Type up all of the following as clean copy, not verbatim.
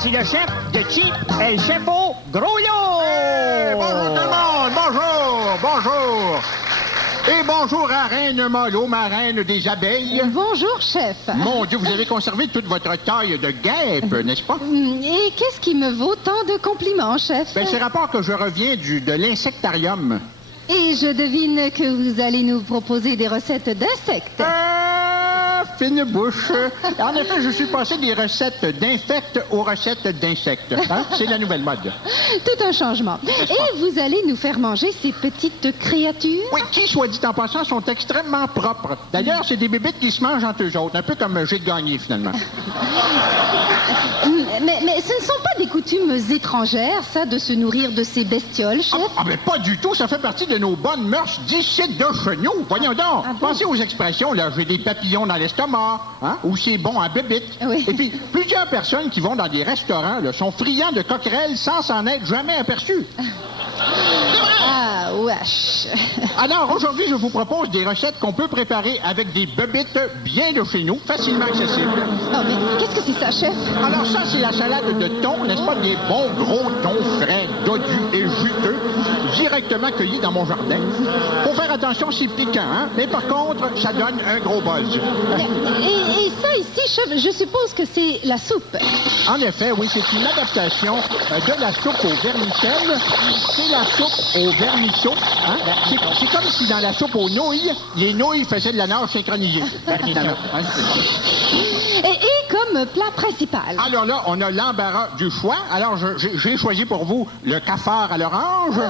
Voici le chef de Cheap, El Chefo Grouillot! Hey, bonjour tout le monde! Bonjour! Bonjour! Et bonjour à Reine Mollo, ma reine des abeilles. Bonjour, chef. Mon Dieu, vous avez conservé toute votre taille de guêpe, n'est-ce pas? Et qu'est-ce qui me vaut tant de compliments, chef? Ben, c'est rapport que je reviens de l'insectarium. Et je devine que vous allez nous proposer des recettes d'insectes. Fine bouche. En effet, je suis passé des recettes d'infects aux recettes d'insectes. Hein? C'est la nouvelle mode. Tout un changement. Et vous allez nous faire manger ces petites créatures? Oui, qui, soit dit en passant, sont extrêmement propres. D'ailleurs, c'est des bébites qui se mangent entre eux autres, un peu comme j'ai gagné, finalement. Mais ce ne sont pas des coutumes étrangères, ça, de se nourrir de ces bestioles, chef? Ah, mais pas du tout. Ça fait partie de nos bonnes mœurs d'ici de chez nous. Voyons donc. Ah bon? Pensez aux expressions, là. J'ai des papillons dans l'estomac, hein? Ou c'est bon à bébite. Oui. Et puis, plusieurs personnes qui vont dans des restaurants, là, sont friands de coquerelles sans s'en être jamais aperçus. Ah, wesh. Alors, aujourd'hui, je vous propose des recettes qu'on peut préparer avec des bébites bien de chez nous, facilement accessibles. Oh, mais qu'est-ce que c'est ça, chef? Alors ça, c'est la salade de thon, n'est-ce pas? Des bons gros thons frais, dodus et juteux, directement cueillis dans mon jardin. Faut faire attention, c'est piquant, hein? Mais par contre, ça donne un gros buzz. Et ça ici, chef, je suppose que c'est la soupe. En effet, oui, c'est une adaptation de la soupe au vermicelle. C'est la soupe au vermisseau. Hein? C'est comme si dans la soupe aux nouilles, les nouilles faisaient de la nage synchronisée. Et comme plat principal. Alors là, on a l'embarras du choix. Alors, j'ai choisi pour vous le cafard à l'orange,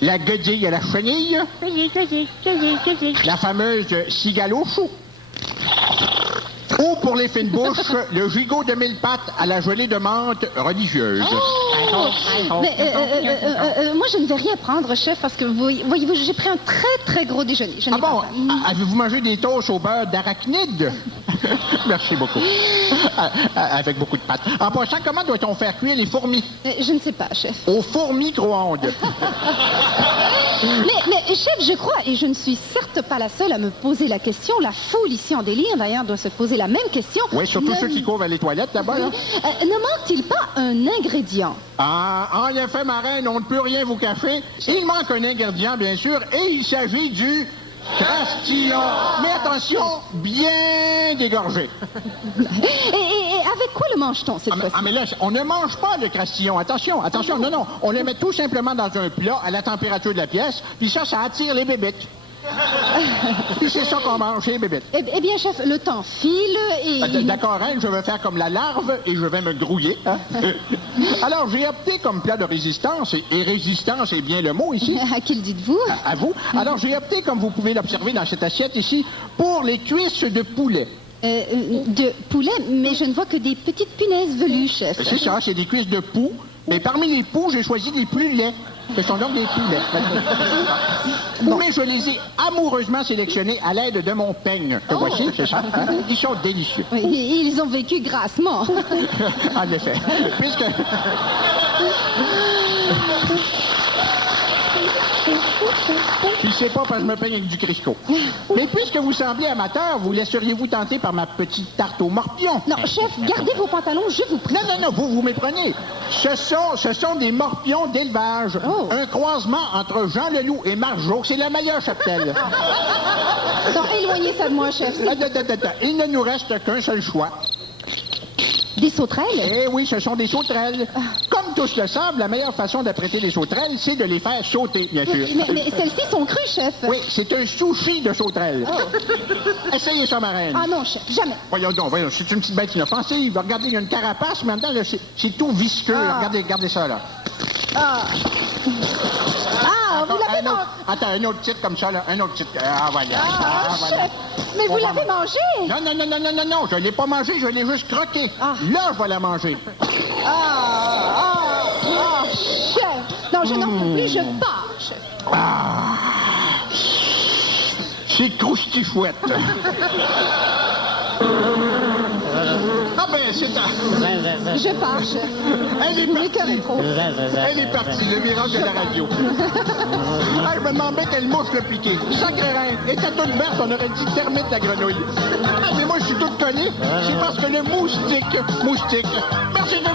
la guedille à la chenille, la fameuse cigale au chou. Ou pour les fines bouches, le gigot de 1000 pattes à la gelée de menthe religieuse. Oh! Mais moi, je ne vais rien prendre, chef, parce que voyez-vous, j'ai pris un très, très gros déjeuner. Je n'ai Ah bon? pas faim. Avez-vous mangé des toasts au beurre d'arachnide? Merci beaucoup. Avec beaucoup de pâtes. En passant, comment doit-on faire cuire les fourmis? Je ne sais pas, chef. Au four micro-ondes. Mais, chef, je crois, et je ne suis certes pas la seule à me poser la question, la foule ici en délire, d'ailleurs, doit se poser la même question. Oui, surtout ceux qui courent vers les toilettes, là-bas, là. Ne manque-t-il pas un ingrédient? Ah, en effet, ma reine, on ne peut rien vous cacher. Il manque un ingrédient, bien sûr, et il s'agit du crastillon. Mais attention, bien dégorgé. Et avec quoi le mange-t-on cette fois-ci? Ah, mais là, on ne mange pas le crastillon. Attention, attention, non, non. On le met tout simplement dans un plat à la température de la pièce, puis ça attire les bébites. Puis c'est ça qu'on mange, les bébites. Eh bien, chef, le temps file et... D'accord, Reine, je vais faire comme la larve et je vais me grouiller. Hein? Alors, j'ai opté comme plat de résistance, et résistance est bien le mot ici. À qui le dites-vous? À vous. Alors, j'ai opté, comme vous pouvez l'observer dans cette assiette ici, pour les cuisses de poulet. De poulet, mais je ne vois que des petites punaises velues, chef. C'est ça, c'est des cuisses de poux. Mais parmi les poux, j'ai choisi les plus laids. Ce sont donc des poulets. Bon. Mais je les ai amoureusement sélectionnés à l'aide de mon peigne. Que voici, c'est ça. Hein? Ils sont délicieux. Oui, ils ont vécu grassement. En effet. Puisque... Puis c'est pas parce que je me peigne avec du Crisco. Mais puisque vous semblez amateur, vous laisseriez-vous tenter par ma petite tarte aux morpions? Non, chef, gardez vos pantalons, je vous prie. Non, non, non, vous méprenez. Ce sont des morpions d'élevage. Oh. Un croisement entre Jean Leloup et Margeau. C'est la meilleure chapelle. Non, éloignez ça de moi, chef. Il ne nous reste qu'un seul choix. Des sauterelles? Eh oui, ce sont des sauterelles. Comme tous le savent, la meilleure façon d'apprêter les sauterelles, c'est de les faire sauter, bien sûr. Mais celles-ci sont crues, chef. Oui, c'est un sushi de sauterelles. Oh. Essayez ça, ma reine. Ah non, chef, jamais. Voyons donc, c'est une petite bête inoffensive. Regardez, il y a une carapace, mais en même temps, là, c'est tout visqueux. Ah. Regardez ça, là. Ah, vous l'avez mangé. Attends, un autre titre comme ça, là. Un autre titre. Ah, voilà. Ah, voilà. chef, mais vous l'avez mangé. Non, je l'ai pas mangé, je l'ai juste croqué. Ah. Là, je vais la manger. Chef. Non, je n'en peux plus, je pars, chef. C'est croustifouette. Ah ben, c'est ça. Je pars, chef. Elle est Mais partie. comme trop. Elle est partie, le miracle de la radio. Ah, je me demandais quelle mouche le piquer. Sacré reine, était toute verte, on aurait dit termite la grenouille. Ah, mais moi, je suis toute collée. C'est parce que le moustique. Merci de